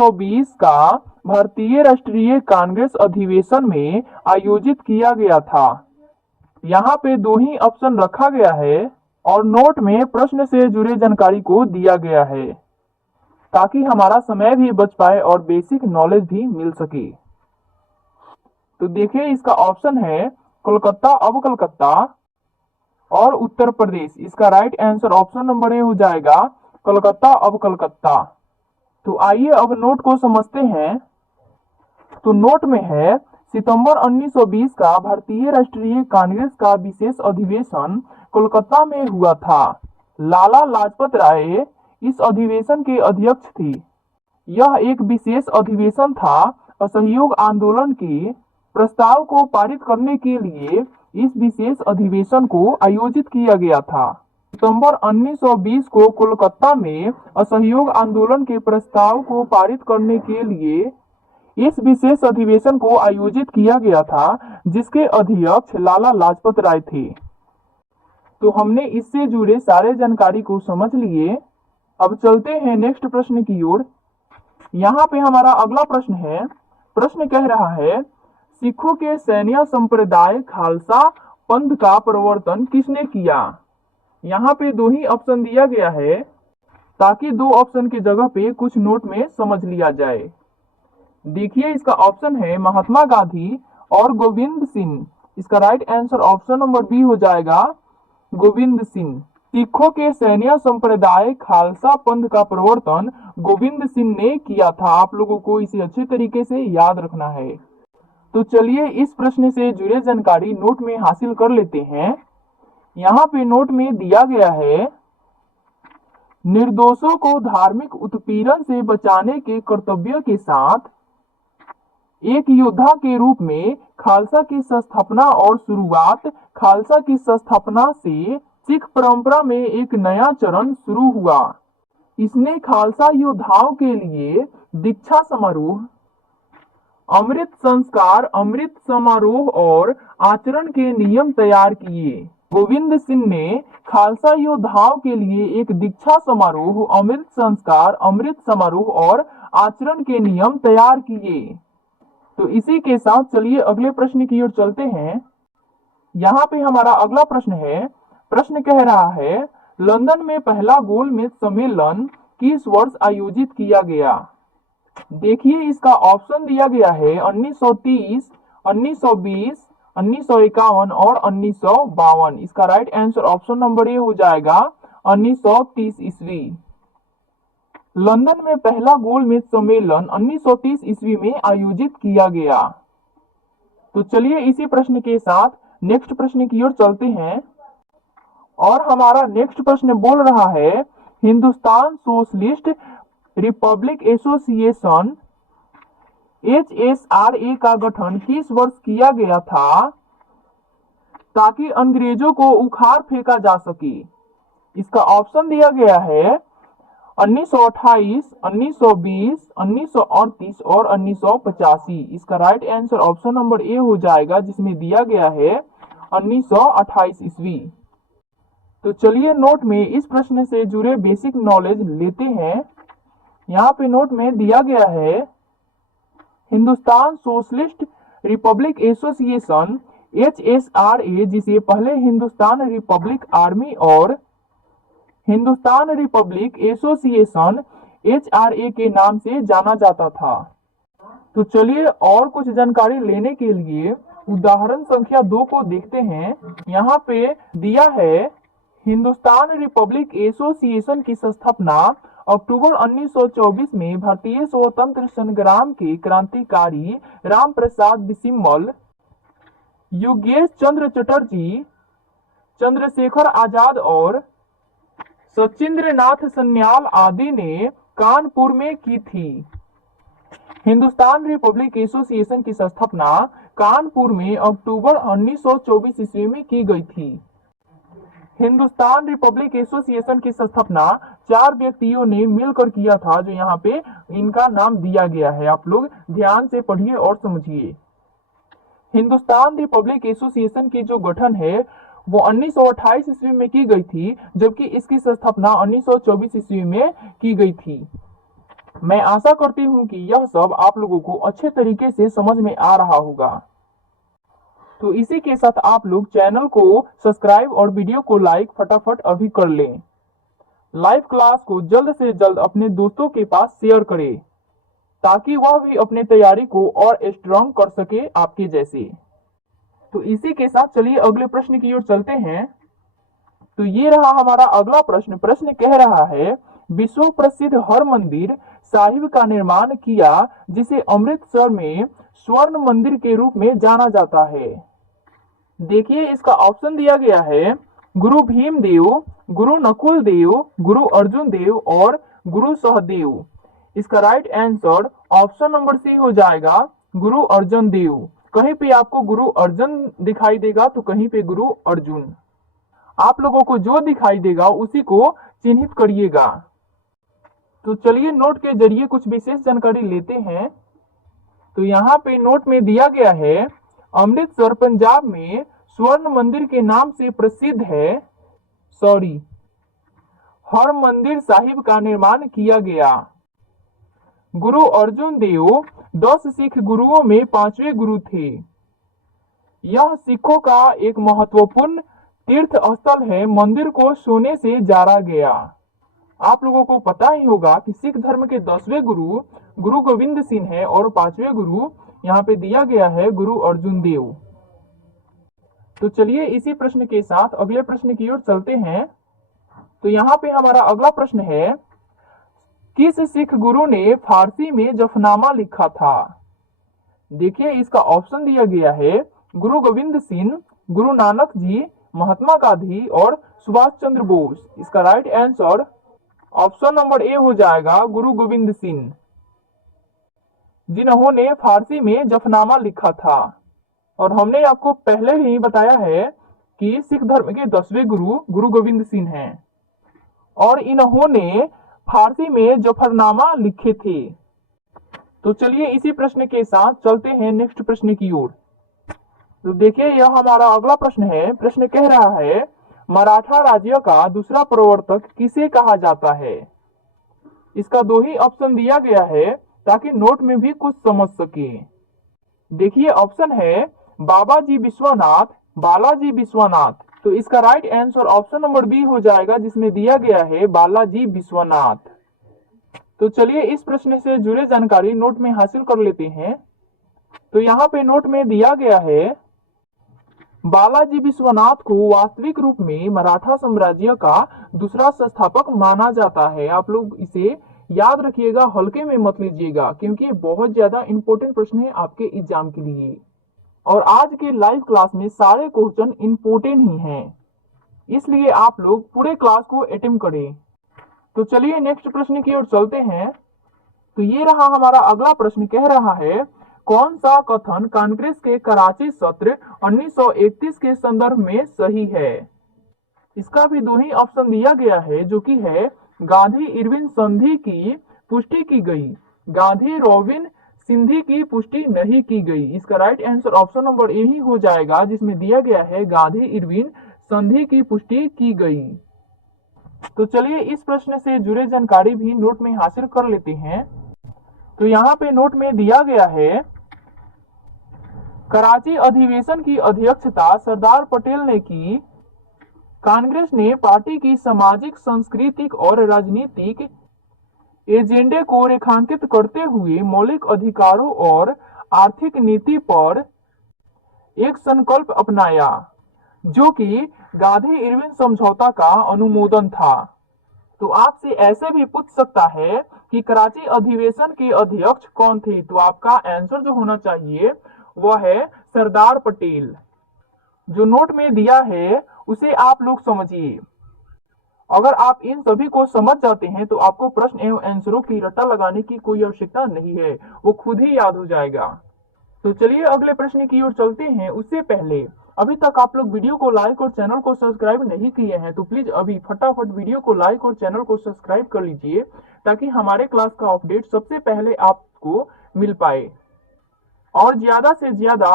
1920 का भारतीय राष्ट्रीय कांग्रेस अधिवेशन में आयोजित किया गया था। यहाँ पे दो ही ऑप्शन रखा गया है और नोट में प्रश्न से जुड़े जानकारी को दिया गया है ताकि हमारा समय भी बच पाए और बेसिक नॉलेज भी मिल सके। तो देखिए, इसका ऑप्शन है कोलकाता अब कलकत्ता और उत्तर प्रदेश। इसका राइट आंसर ऑप्शन नंबर ए हो जाएगा कोलकाता अब कलकत्ता। तो आइए अब नोट को समझते हैं। तो नोट में है सितंबर 1920 का भारतीय राष्ट्रीय कांग्रेस का विशेष अधिवेशन कोलकाता में हुआ था। लाला लाजपत राय इस अधिवेशन के अध्यक्ष थे। यह एक विशेष अधिवेशन था। असहयोग आंदोलन के प्रस्ताव को पारित करने के लिए इस विशेष अधिवेशन को आयोजित किया गया था। सितंबर 1920 को कोलकाता में असहयोग आंदोलन के प्रस्ताव को पारित करने के लिए इस विशेष अधिवेशन को आयोजित किया गया था, जिसके अध्यक्ष लाला लाजपत राय थे। तो हमने इससे जुड़े सारे जानकारी को समझ लिए। अब चलते हैं नेक्स्ट प्रश्न की ओर। यहाँ पे हमारा अगला प्रश्न है। प्रश्न कह रहा है, सिखों के सैन्य संप्रदाय खालसा पंथ का प्रवर्तन किसने किया? यहाँ पे दो ही ऑप्शन दिया गया है ताकि दो ऑप्शन की जगह पे कुछ नोट में समझ लिया जाए। देखिए, इसका ऑप्शन है महात्मा गांधी और गोविंद सिंह। इसका right answer option number B हो जाएगा गोविंद सिंह। सिखों के सैन्य संप्रदाय खालसा पंथ का प्रवर्तन गोविंद सिंह ने किया था। आप लोगों को इसे अच्छे तरीके से याद रखना है। तो चलिए इस प्रश्न से जुड़े जानकारी नोट में हासिल कर लेते हैं। यहाँ पे नोट में दिया गया है, निर्दोषों को धार्मिक उत्पीड़न से बचाने के कर्तव्य के साथ एक योद्धा के रूप में खालसा की संस्थापना और शुरुआत। खालसा की संस्थापना से सिख परंपरा में एक नया चरण शुरू हुआ। इसने खालसा योद्धाओं के लिए दीक्षा समारोह, अमृत संस्कार, अमृत समारोह और आचरण के नियम तैयार किए। गोविंद सिंह ने खालसा योद्धाओं के लिए एक दीक्षा समारोह, अमृत संस्कार, अमृत समारोह और आचरण के नियम तैयार किए। तो इसी के साथ चलिए अगले प्रश्न की ओर चलते हैं। यहाँ पे हमारा अगला प्रश्न है। प्रश्न कह रहा है, लंदन में पहला गोलमेज सम्मेलन किस वर्ष आयोजित किया गया? देखिए, इसका ऑप्शन दिया गया है 1930, 1920, 1951 और 1952। इसका राइट आंसर ऑप्शन नंबर ए हो जाएगा 1930 ईस्वी। लंदन में पहला गोलमेज सम्मेलन 1930 ईस्वी में आयोजित किया गया। तो चलिए इसी प्रश्न के साथ नेक्स्ट प्रश्न की ओर चलते हैं। और हमारा नेक्स्ट प्रश्न बोल रहा है, Hindustan socialist Republic association HSRA का गठन किस वर्ष किया गया था ताकि अंग्रेजों को उखाड़ फेंका जा सके? इसका ऑप्शन दिया गया है 1928, 1920, 1938 और 1985। इसका राइट आंसर ऑप्शन नंबर ए हो जाएगा, जिसमें दिया गया है 1928 ईस्वी। तो चलिए नोट में इस प्रश्न से जुड़े बेसिक नॉलेज लेते हैं। यहाँ पे नोट में दिया गया है, Hindustan socialist Republic association HSRA, जिसे पहले हिंदुस्तान रिपब्लिक आर्मी और हिंदुस्तान रिपब्लिक एसोसिएशन HRA के नाम से जाना जाता था। तो चलिए और कुछ जानकारी लेने के लिए उदाहरण संख्या 2 को देखते हैं। यहाँ पे दिया है, हिंदुस्तान रिपब्लिक एसोसिएशन की स्थापना अक्टूबर 1924 में भारतीय स्वतंत्र संग्राम के क्रांतिकारी राम प्रसाद बिस्मिल, योगेश चंद्र चटर्जी, चंद्रशेखर आजाद और सचिंद्र नाथ सन्याल आदि ने कानपुर में की थी। हिंदुस्तान रिपब्लिक एसोसिएशन की स्थापना कानपुर में अक्टूबर 1924 ईस्वी में की गई थी। हिंदुस्तान रिपब्लिक एसोसिएशन की स्थापना 4 व्यक्तियों ने मिलकर किया था, जो यहाँ पे इनका नाम दिया गया है। आप लोग ध्यान से पढ़िए और समझिए। हिंदुस्तान रिपब्लिक एसोसिएशन की जो गठन है वो 1928 ईस्वी में की गई थी, जबकि इसकी स्थापना 1924 ईस्वी में की गई थी। मैं आशा करती हूँ कि यह सब आप लोगों को अच्छे तरीके से समझ में आ रहा होगा। तो इसी के साथ आप लोग चैनल को सब्सक्राइब और वीडियो को लाइक फटाफट अभी कर लें। लाइव क्लास को जल्द से जल्द अपने दोस्तों के पास शेयर करें ताकि वह भी अपने तैयारी को और स्ट्रांग कर सके आपके जैसे। तो इसी के साथ चलिए अगले प्रश्न की ओर चलते हैं। तो ये रहा हमारा अगला प्रश्न। प्रश्न कह रहा है, विश्व प्रसिद्ध हर मंदिर साहिब का निर्माण किया जिसे अमृतसर में स्वर्ण मंदिर के रूप में जाना जाता है। देखिए इसका ऑप्शन दिया गया है गुरु भीम देव, गुरु नकुल देव, गुरु अर्जुन देव और गुरु सहदेव। इसका right answer option number C हो जाएगा गुरु अर्जुन देव। कहीं पे आपको गुरु अर्जुन दिखाई देगा तो कहीं पे गुरु अर्जुन। आप लोगों को जो दिखाई देगा उसी को चिन्हित करिएगा। तो चलिए नोट के जरिए कुछ विशेष जानकारी लेते हैं। तो यहाँ पे नोट में दिया गया है अमृतसर पंजाब में स्वर्ण मंदिर के नाम से प्रसिद्ध है। हर मंदिर साहिब का निर्माण किया गया। गुरु अर्जुन देव 10 सिख गुरुओं में 5वें गुरु थे। यह सिखों का एक महत्वपूर्ण तीर्थ स्थल है। मंदिर को सोने से जारा गया। आप लोगों को पता ही होगा कि सिख धर्म के 10वें गुरु गुरु गोविंद सिंह है और 5वें गुरु यहाँ पे दिया गया है गुरु अर्जुन देव। तो चलिए इसी प्रश्न के साथ अगले प्रश्न की ओर चलते हैं। तो यहाँ पे हमारा अगला प्रश्न है, किस सिख गुरु ने फारसी में जफनामा लिखा था? देखिए इसका ऑप्शन दिया गया है गुरु गोविंद सिंह, गुरु नानक जी, महात्मा गांधी और सुभाष चंद्र बोस। इसका राइट आंसर ऑप्शन नंबर ए हो जाएगा गुरु गोविंद सिंह, जिन्होंने फारसी में जफनामा लिखा था। और हमने आपको पहले ही बताया है कि सिख धर्म के 10वें गुरु गुरु गोविंद सिंह हैं और इन्होंने फारसी में जफरनामा लिखे थे। तो चलिए इसी प्रश्न के साथ चलते हैं नेक्स्ट प्रश्न की ओर। तो देखिए यह हमारा अगला प्रश्न है। प्रश्न कह रहा है, मराठा राज्य का दूसरा प्रवर्तक किसे कहा जाता है? इसका 2 ही ऑप्शन दिया गया है ताकि नोट में भी कुछ समझ सके। देखिए ऑप्शन है बाबाजी विश्वनाथ, बालाजी विश्वनाथ। तो इसका right answer option number B हो जाएगा जिसमें दिया गया है बालाजी विश्वनाथ। तो चलिए इस प्रश्न से जुड़े जानकारी नोट में हासिल कर लेते हैं। तो यहाँ पे नोट में दिया गया है बालाजी विश्वनाथ को वास्तविक रूप में मराठा साम्राज्य का दूसरा संस्थापक माना जाता है। आप लोग इसे याद रखिएगा, हल्के में मत लीजिएगा क्योंकि ये बहुत ज्यादा इंपॉर्टेंट प्रश्न है आपके एग्जाम के लिए। और आज के लाइव क्लास में सारे क्वेश्चन इंपॉर्टेंट ही हैं, इसलिए आप लोग पूरे क्लास को अटेम्प्ट करें। तो चलिए नेक्स्ट प्रश्न की ओर चलते हैं। तो ये रहा हमारा अगला प्रश्न। कह रहा है, कौन सा कथन कांग्रेस के कराची सत्र 1931 के संदर्भ में सही है? इसका भी 2 ही ऑप्शन दिया गया है जो कि है गांधी इरविन संधि की पुष्टि की गई, गांधी रोविन संधि की पुष्टि नहीं की गई। इसका right answer option number A ही हो जाएगा जिसमें दिया गया है गांधी इरविन संधि की पुष्टि की गई। तो चलिए इस प्रश्न से जुड़े जानकारी भी नोट में हासिल कर लेते हैं। तो यहाँ पे नोट में दिया गया है, कराची अधिवेशन की अध्यक्षता सरदार पटेल ने की। कांग्रेस ने पार्टी की सामाजिक, सांस्कृतिक और राजनीतिक एजेंडे को रेखांकित करते हुए मौलिक अधिकारों और आर्थिक नीति पर एक संकल्प अपनाया जो कि गांधी इरविन समझौता का अनुमोदन था। तो आपसे ऐसे भी पूछ सकता है कि कराची अधिवेशन के अध्यक्ष कौन थे? तो आपका आंसर जो होना चाहिए वह है सरदार पटेल। जो नोट में दिया है उसे आप लोग समझिए। अगर आप इन सभी को समझ जाते हैं तो आपको प्रश्न एवं आंसरों की रट्टा लगाने की कोई आवश्यकता नहीं है, वो खुद ही याद हो जाएगा। तो चलिए अगले प्रश्न की ओर चलते हैं। उससे पहले अभी तक आप लोग वीडियो को लाइक और चैनल को सब्सक्राइब नहीं किए हैं तो प्लीज अभी फटाफट वीडियो को लाइक और चैनल को सब्सक्राइब कर लीजिए ताकि हमारे क्लास का अपडेट सबसे पहले आपको मिल पाए और ज्यादा से ज्यादा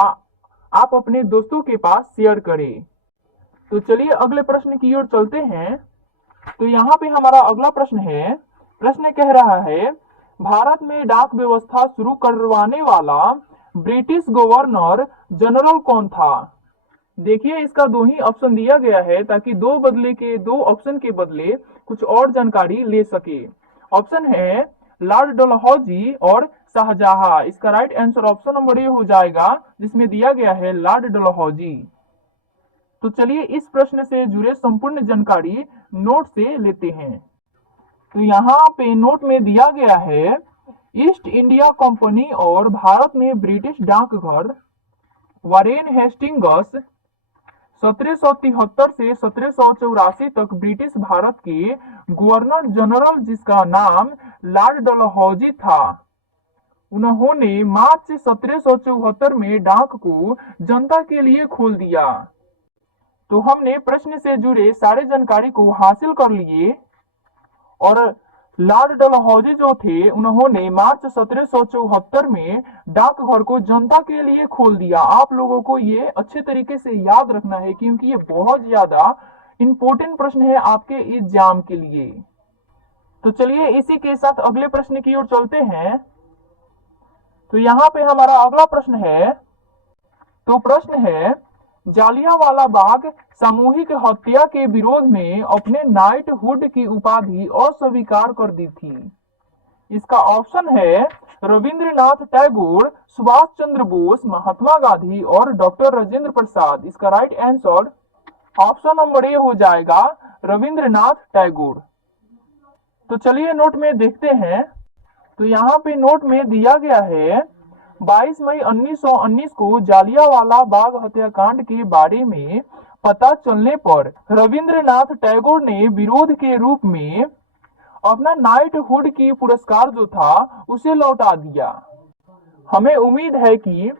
आप अपने दोस्तों के पास शेयर करें। तो चलिए अगले प्रश्न की ओर चलते हैं। तो यहाँ पे हमारा अगला प्रश्न है। प्रश्न कह रहा है, भारत में डाक व्यवस्था शुरू करवाने वाला ब्रिटिश गवर्नर जनरल कौन था? देखिए, इसका दो ही ऑप्शन दिया गया है ताकि दो ऑप्शन के बदले कुछ और जानकारी ले सके। ऑप्शन है लॉर्ड डलहौजी और शाहजहां। इसका राइट आंसर ऑप्शन नंबर ए हो जाएगा, जिसमें दिया गया है लॉर्ड डलहौजी। तो चलिए इस प्रश्न से जुड़े संपूर्ण जानकारी नोट से लेते हैं। तो यहाँ पे नोट में दिया गया है, ईस्ट इंडिया कंपनी और भारत में ब्रिटिश डाकघर वारेन हेस्टिंग्स 1773 से 1784 तक ब्रिटिश भारत के गवर्नर जनरल, जिसका नाम लॉर्ड डलहौजी था, उन्होंने मार्च 1774 में डाक को जनता के लिए खोल दिया। तो हमने प्रश्न से जुड़े सारे जानकारी को हासिल कर लिए और लॉर्ड डलहौजी जो थे उन्होंने मार्च 1774 में डाकघर को जनता के लिए खोल दिया। आप लोगों को ये अच्छे तरीके से याद रखना है क्योंकि ये बहुत ज्यादा इंपॉर्टेंट प्रश्न है आपके एग्जाम के लिए। तो चलिए इसी के साथ अगले प्रश्न की ओर चलते हैं। तो यहाँ पे हमारा अगला प्रश्न है, तो प्रश्न है, जालियांवाला बाग सामूहिक हत्या के विरोध में अपने नाइटहुड की उपाधि अस्वीकार कर दी थी। इसका ऑप्शन है रविंद्रनाथ टैगोर, सुभाष चंद्र बोस, महात्मा गांधी और डॉक्टर राजेंद्र प्रसाद। इसका राइट आंसर ऑप्शन नंबर ए हो जाएगा, रविंद्रनाथ टैगोर। तो चलिए नोट में देखते हैं। तो यहाँ पे नोट में दिया गया है, 22 मई 1919 को जालियांवाला बाग हत्याकांड के बारे में पता चलने पर रविंद्रनाथ टैगोर ने विरोध के रूप में अपना नाइटहुड की पुरस्कार जो था उसे लौटा दिया। हमें उम्मीद है कि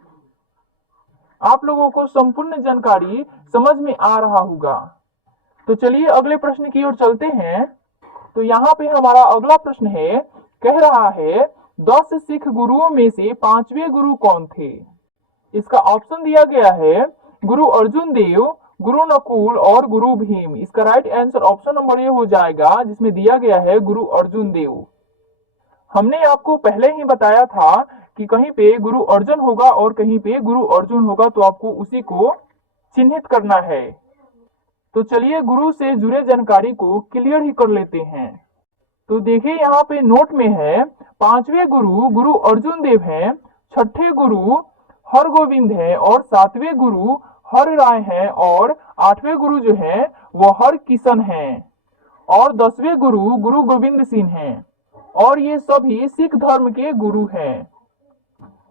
आप लोगों को संपूर्ण जानकारी समझ में आ रहा होगा। तो चलिए अगले प्रश्न की ओर चलते हैं। तो यहाँ पे हमारा अगला प्रश्न है, कह रहा है 10 सिख गुरुओं में से 5वें गुरु कौन थे? इसका ऑप्शन दिया गया है गुरु अर्जुन देव, गुरु नकुल और गुरु भीम। इसका राइट आंसर ऑप्शन नंबर ए हो जाएगा, जिसमें दिया गया है गुरु अर्जुन देव। हमने आपको पहले ही बताया था कि कहीं पे गुरु अर्जुन होगा और कहीं पे गुरु अर्जुन होगा, तो आपको उसी को चिन्हित करना है। तो चलिए गुरु से जुड़े जानकारी को क्लियर ही कर लेते हैं। तो देखिए यहाँ पे नोट में है, 5वें गुरु गुरु अर्जुन देव हैं, 6ठे गुरु हरगोविंद हैं और 7वें गुरु हर राय हैं और 8वें गुरु जो है वो हर किशन हैं और 10वें गुरु गुरु गोविंद सिंह हैं और ये सभी सिख धर्म के गुरु हैं।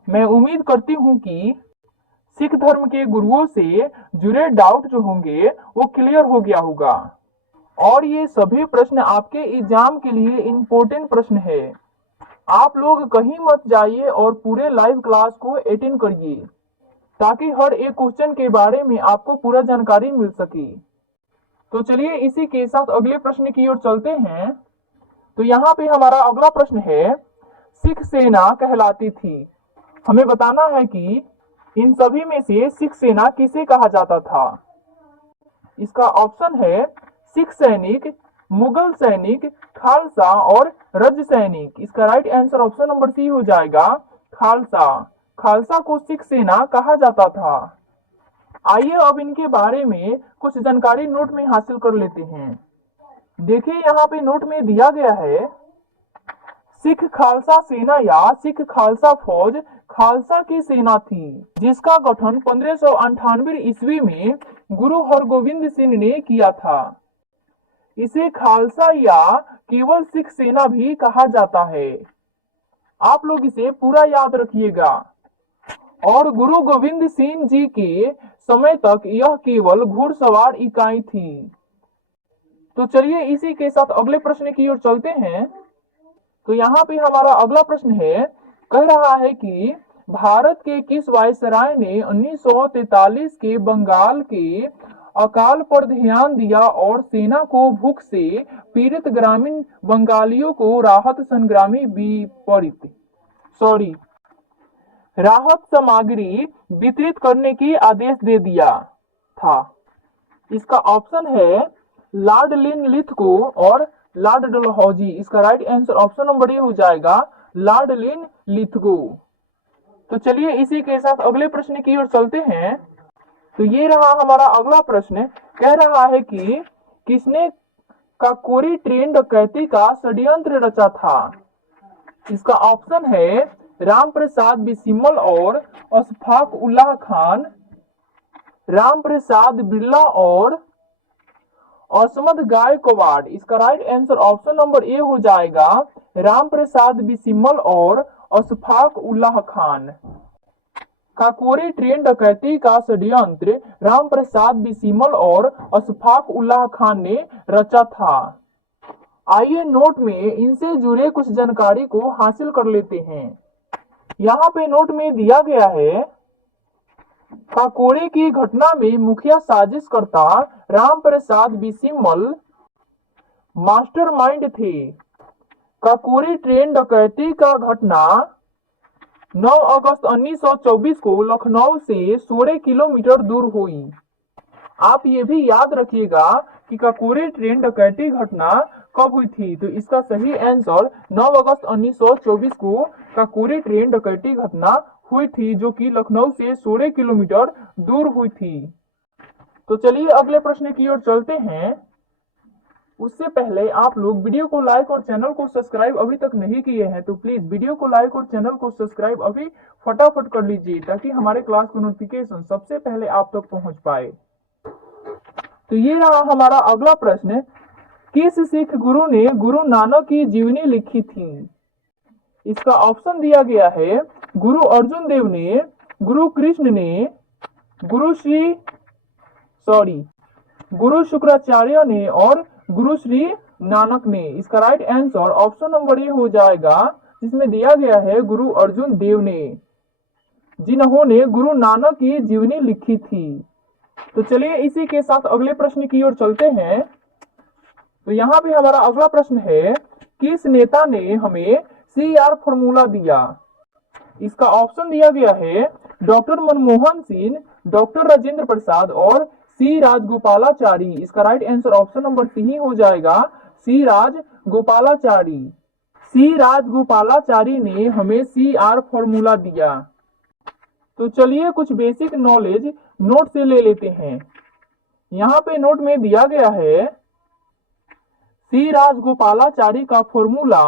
मैं उम्मीद करती हूँ कि सिख धर्म के गुरुओं से जुड़े डाउट जो होंगे वो क्लियर हो गया होगा और ये सभी प्रश्न आपके एग्जाम के लिए इंपॉर्टेंट प्रश्न है। आप लोग कहीं मत जाइए और पूरे लाइव क्लास को अटेंड करिए ताकि हर एक क्वेश्चन के बारे में आपको पूरा जानकारी मिल सके। तो चलिए इसी के साथ अगले प्रश्न की ओर चलते हैं। तो यहाँ पे हमारा अगला प्रश्न है, सिख सेना कहलाती थी। हमें बताना है कि इन सभी में से सिख सेना किसे कहा जाता था। इसका ऑप्शन है सिख सैनिक, मुगल सैनिक, खालसा और रज सैनिक। इसका right answer option number C हो जाएगा, खालसा। खालसा को सिख सेना कहा जाता था। आइए अब इनके बारे में कुछ जानकारी नोट में हासिल कर लेते हैं। देखिए यहाँ पे नोट में दिया गया है, सिख खालसा सेना या सिख खालसा फौज खालसा की सेना थी जिसका गठन 1598 ईस्वी में गुरु हरगोविंद सिंह ने किया था। इसे खालसा या केवल सिख सेना भी कहा जाता है। आप लोग इसे पूरा याद रखिएगा। और गुरु गोविंद सिंह जी के समय तक यह केवल घुड़सवार इकाई थी। तो चलिए इसी के साथ अगले प्रश्न की ओर चलते हैं। तो यहाँ पे हमारा अगला प्रश्न है, कह रहा है कि भारत के किस वायसराय ने 1943 के बंगाल के अकाल पर ध्यान दिया और सेना को भूख से पीड़ित ग्रामीण बंगालियों को राहत सामग्री वितरित करने की आदेश दे दिया था। इसका ऑप्शन है लॉर्ड लिनलिथगो और लॉर्ड डलहौजी। इसका राइट आंसर ऑप्शन नंबर ए हो जाएगा, लाडलिन लिथगो। तो चलिए इसी के साथ अगले प्रश्न की ओर चलते हैं। तो ये रहा हमारा अगला प्रश्न, कह रहा है कि किसने काकोरी ट्रेन डकैती का षड्यंत्र रचा था। इसका ऑप्शन है राम प्रसाद बिस्मिल और अशफाक उल्लाह खान, राम प्रसाद बिरला और असमद गायकवाड़। इसका राइट आंसर ऑप्शन नंबर ए हो जाएगा राम प्रसाद बिस्मिल और अशफाक उल्लाह खान। काकोरी ट्रेन डकैती का षड्यंत्र राम प्रसाद बिस्मिल और अशफाक उल्लाह खान ने रचा था। आइए नोट में इनसे जुड़े कुछ जानकारी को हासिल कर लेते हैं। यहाँ पे नोट में दिया गया है, काकोरी की घटना में मुखिया साजिशकर्ता राम प्रसाद बिस्मिल मास्टरमाइंड थे। काकोरी ट्रेन डकैती का घटना 9 अगस्त 1924 को लखनऊ से 16 किलोमीटर दूर हुई। आप ये भी याद रखिएगा कि काकोरी ट्रेन डकैती घटना कब हुई थी। तो इसका सही आंसर 9 अगस्त 1924 को काकोरी ट्रेन डकैती घटना हुई थी, जो कि लखनऊ से 16 किलोमीटर दूर हुई थी। तो चलिए अगले प्रश्न की ओर चलते हैं। उससे पहले आप लोग वीडियो को लाइक और चैनल को सब्सक्राइब अभी तक नहीं किए हैं तो प्लीज वीडियो को लाइक और चैनल को सब्सक्राइब अभी फटाफट कर लीजिए, ताकि हमारे क्लास का नोटिफिकेशन सबसे पहले आप तक पहुंच पाए। तो ये रहा हमारा अगला प्रश्न, किस सिख गुरु ने गुरु नानक की जीवनी लिखी थी। इसका ऑप्शन दिया गया है गुरु अर्जुन देव ने, गुरु कृष्ण ने, गुरु शुक्राचार्य ने और गुरु श्री नानक ने। इसका राइट आंसर ऑप्शन नंबर ए हो जाएगा, जिसमें दिया गया है गुरु अर्जुन देव ने, जिन्होंने गुरु नानक की जीवनी लिखी थी। तो चलिए इसी के साथ अगले प्रश्न की ओर चलते हैं। तो यहाँ पे हमारा अगला प्रश्न है, किस नेता ने हमें CR फॉर्मूला दिया। इसका ऑप्शन दिया गया है डॉक्टर मनमोहन सिंह, डॉक्टर राजेंद्र प्रसाद और सी राजगोपालाचारी। इसका right answer option number C हो जाएगा, सी राजगोपालाचारी। सी राजगोपालाचारी ने हमें CR फॉर्मूला दिया। तो चलिए कुछ बेसिक नॉलेज नोट से ले लेते हैं। यहाँ पे नोट में दिया गया है, सी राजगोपालाचारी का फॉर्मूला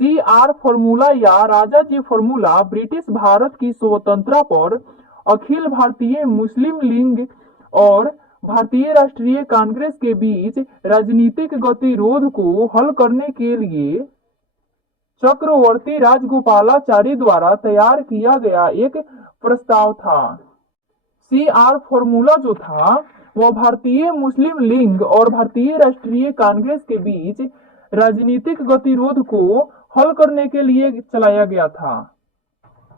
CR फॉर्मूला या राजा जी फॉर्मूला ब्रिटिश भारत की स्वतंत्रता पर अखिल भारतीय मुस्लिम लीग और भारतीय राष्ट्रीय कांग्रेस के बीच राजनीतिक गतिरोध को हल करने के लिए चक्रवर्ती राजगोपालाचारी द्वारा तैयार किया गया एक प्रस्ताव था। CR फॉर्मूला जो था वह भारतीय मुस्लिम लीग और भारतीय राष्ट्रीय कांग्रेस के बीच राजनीतिक गतिरोध को हल करने के लिए चलाया गया था,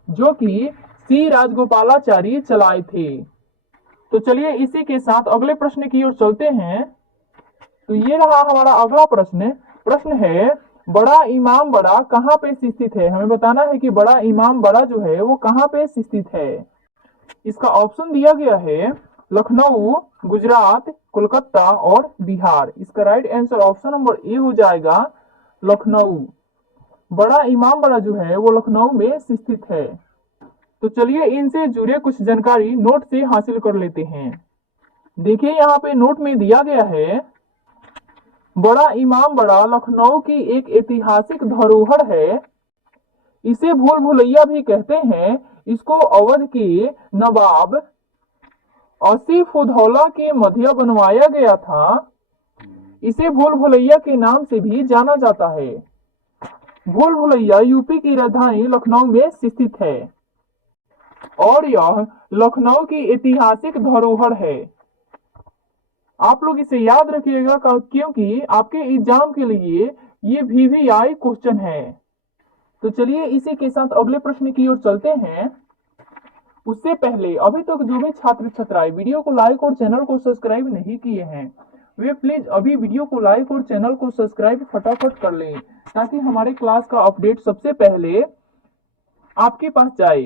जो कि सी राजगोपालाचारी चलाए थे। तो चलिए इसी के साथ अगले प्रश्न की ओर चलते हैं। तो ये रहा हमारा अगला प्रश्न। प्रश्न है, बड़ा इमाम बड़ा कहाँ पे स्थित है। हमें बताना है कि बड़ा इमाम बड़ा जो है वो कहाँ पे स्थित है। इसका ऑप्शन दिया गया है लखनऊ, गुजरात, कोलकाता और बिहार। इसका राइट आंसर ऑप्शन नंबर ए हो जाएगा, लखनऊ। बड़ा इमाम बड़ा जो है वो लखनऊ में स्थित है। तो चलिए इनसे जुड़े कुछ जानकारी नोट से हासिल कर लेते हैं। देखिए यहाँ पे नोट में दिया गया है, बड़ा इमाम बड़ा लखनऊ की एक ऐतिहासिक धरोहर है। इसे भूल भुलैया भी कहते हैं। इसको अवध के नवाब आसिफ उदौला के मध्य बनवाया गया था। इसे भूल भुलैया के नाम से भी जाना जाता है। भूल भुलैया यूपी की राजधानी लखनऊ में स्थित है और यह लखनऊ की ऐतिहासिक धरोहर है। आप लोग इसे याद रखिएगा क्योंकि आपके एग्जाम के लिए ये VVI क्वेश्चन है। तो चलिए इसी के साथ अगले प्रश्न की ओर चलते हैं। उससे पहले अभी तक जो भी छात्र छात्राएं वीडियो को लाइक और चैनल को सब्सक्राइब नहीं किए हैं, वे प्लीज अभी वीडियो को लाइक और चैनल को सब्सक्राइब फटाफट कर लें, ताकि हमारे क्लास का अपडेट सबसे पहले आपके पास जाए।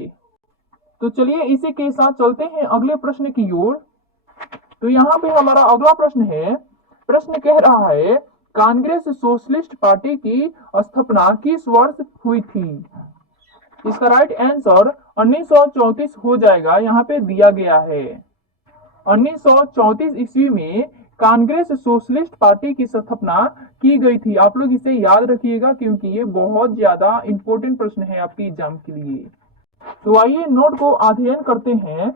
तो चलिए इसी के साथ चलते हैं अगले प्रश्न की ओर। तो यहाँ पे हमारा अगला प्रश्न है। प्रश्न कह रहा है, कांग्रेस सोशलिस्ट पार्टी की स्थापना किस वर्ष हुई थी? इसका राइट आंसर 1934 हो जाएगा, यहाँ पे दिया गया है। 1934 ईस्वी में कांग्रेस सोशलिस्ट पार्टी की स्थापना की गई थी। आप लोग इसे याद रखिएगा क्योंकि ये बहुत ज्यादा इंपॉर्टेंट प्रश्न है आपके एग्जाम के लिए। तो आइए नोट को अध्ययन करते हैं।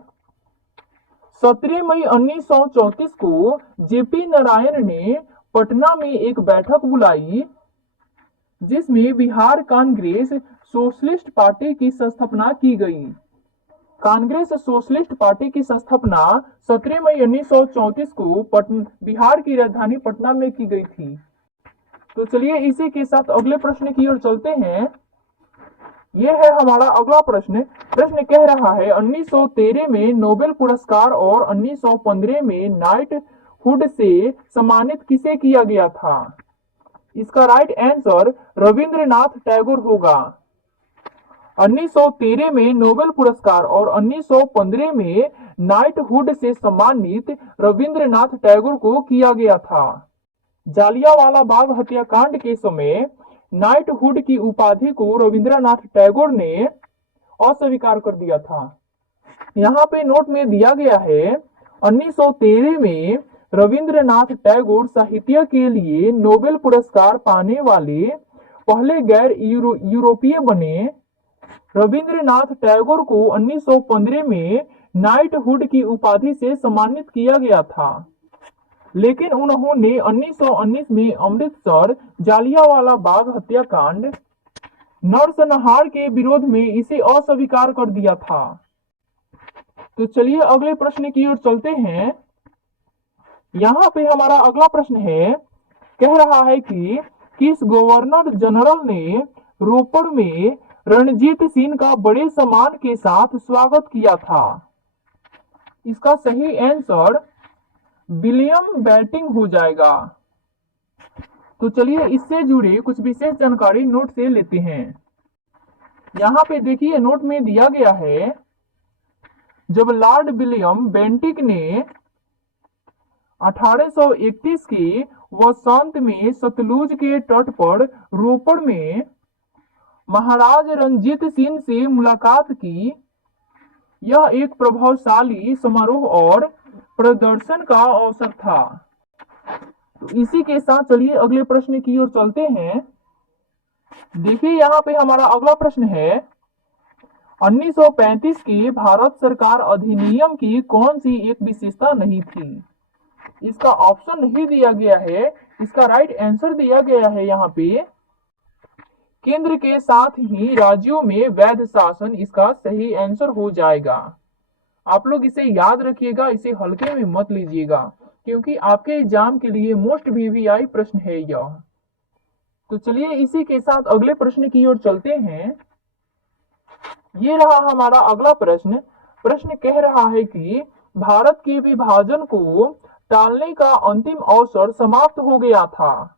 17 मई 1934 को जेपी नारायण ने पटना में एक बैठक बुलाई जिसमें बिहार कांग्रेस सोशलिस्ट पार्टी की स्थापना की गई। कांग्रेस सोशलिस्ट पार्टी की स्थापना 17 मई 1934 को बिहार की राजधानी पटना में की गई थी। तो चलिए इसी के साथ अगले प्रश्न की ओर चलते हैं। यह है हमारा अगला प्रश्न। प्रश्न कह रहा है 1913 में नोबेल पुरस्कार और 1915 में नाइटहुड से सम्मानित किसे किया गया था? इसका राइट आंसर रविंद्रनाथ टैगोर होगा। 1913 में नोबेल पुरस्कार और 1915 में नाइटहुड से सम्मानित रविंद्रनाथ टैगोर को किया गया था। जालियांवाला बाग हत्याकांड के समय नाइटहुड की उपाधि को रविंद्रनाथ टैगोर ने अस्वीकार कर दिया था। यहाँ पे नोट में दिया गया है 1913 में रविंद्रनाथ टैगोर साहित्य के लिए नोबेल पुरस्कार पाने वाले पहले गैर यूरोपीय बने। रविंद्रनाथ टैगोर को 1915 में नाइटहुड की उपाधि से सम्मानित किया गया था, लेकिन उन्होंने 1919 में अमृतसर जालियांवाला बाग हत्याकांड नरसंहार के विरोध में इसे अस्वीकार कर दिया था। तो चलिए अगले प्रश्न की ओर चलते हैं। यहाँ पे हमारा अगला प्रश्न है, कह रहा है कि किस गवर्नर जनरल ने रोपड़ में रणजीत सिंह का बड़े सम्मान के साथ स्वागत किया था? इसका सही आंसर विलियम बेंटिंक हो जाएगा। तो चलिए इससे जुड़ी कुछ विशेष जानकारी नोट से लेते हैं। यहाँ पे देखिए नोट में दिया गया है, जब लॉर्ड विलियम बेंटिक ने 1831 के वसंत में सतलुज के तट पर रोपड़ में महाराज रणजीत सिंह से मुलाकात की, यह एक प्रभावशाली समारोह और प्रदर्शन का अवसर था। तो इसी के साथ चलिए अगले प्रश्न की ओर चलते हैं। देखिए यहाँ पे हमारा अगला प्रश्न है, 1935 की भारत सरकार अधिनियम की कौन सी एक विशेषता नहीं थी? इसका ऑप्शन नहीं दिया गया है, इसका राइट आंसर दिया गया है यहाँ पे केंद्र के साथ ही राज्यों में वैध शासन। इसका सही आंसर हो जाएगा। आप लोग इसे याद रखिएगा, इसे हल्के में मत लीजिएगा क्योंकि आपके एग्जाम के लिए मोस्ट वीवीआई प्रश्न है यह। तो चलिए इसी के साथ अगले प्रश्न की ओर चलते हैं। ये रहा हमारा अगला प्रश्न। प्रश्न कह रहा है कि भारत के विभाजन को टालने का अंतिम अवसर समाप्त हो गया था।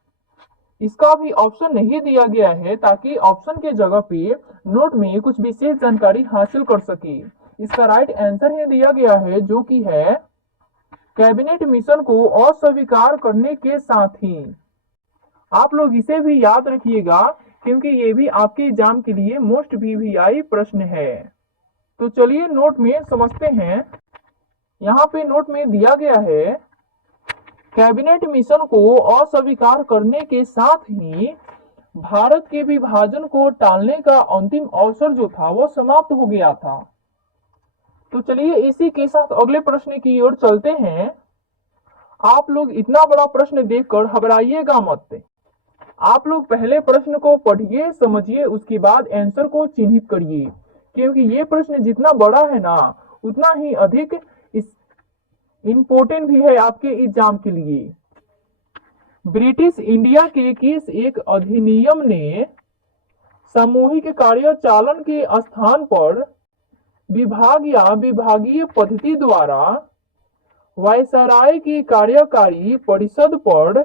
इसका भी ऑप्शन नहीं दिया गया है ताकि ऑप्शन के जगह पे नोट में कुछ विशेष जानकारी हासिल कर सके। इसका राइट आंसर ही दिया गया है जो कि है कैबिनेट मिशन को अस्वीकार करने के साथ ही। आप लोग इसे भी याद रखिएगा क्योंकि ये भी आपके एग्जाम के लिए मोस्ट वीवीआई प्रश्न है। तो चलिए नोट में समझते हैं। यहाँ पे नोट में दिया गया है, कैबिनेट मिशन को अस्वीकार करने के साथ ही भारत के विभाजन को टालने का अंतिम अवसर जो था वो समाप्त हो गया था। तो चलिए इसी के साथ अगले प्रश्न की ओर चलते हैं। आप लोग इतना बड़ा प्रश्न देखकर घबराइएगा मत। आप लोग पहले प्रश्न को पढ़िए, समझिए, उसके बाद आंसर को चिन्हित करिए क्योंकि ये प्रश्न जितना बड़ा है ना उतना ही अधिक इंपॉर्टेंट भी है आपके एग्जाम के लिए। ब्रिटिश इंडिया के किस एक अधिनियम ने सामूहिक कार्यचालन के स्थान पर विभाग या विभागीय पद्धति द्वारा वायसराय की कार्यकारी परिषद पर